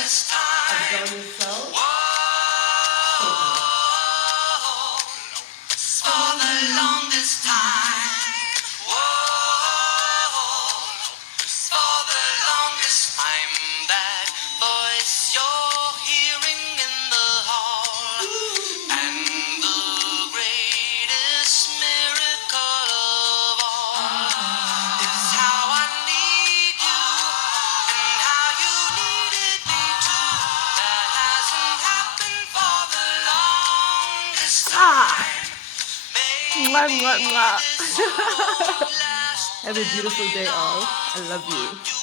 Absorb yourself. For the longest time. For the longest time. That voice you're hearing in the hall. And the greatest miracle of all is how I need you and how you needed me too. That hasn't happened for the longest time. Mwah, mwah, mwah. This won't last Have a beautiful day, all. I love you.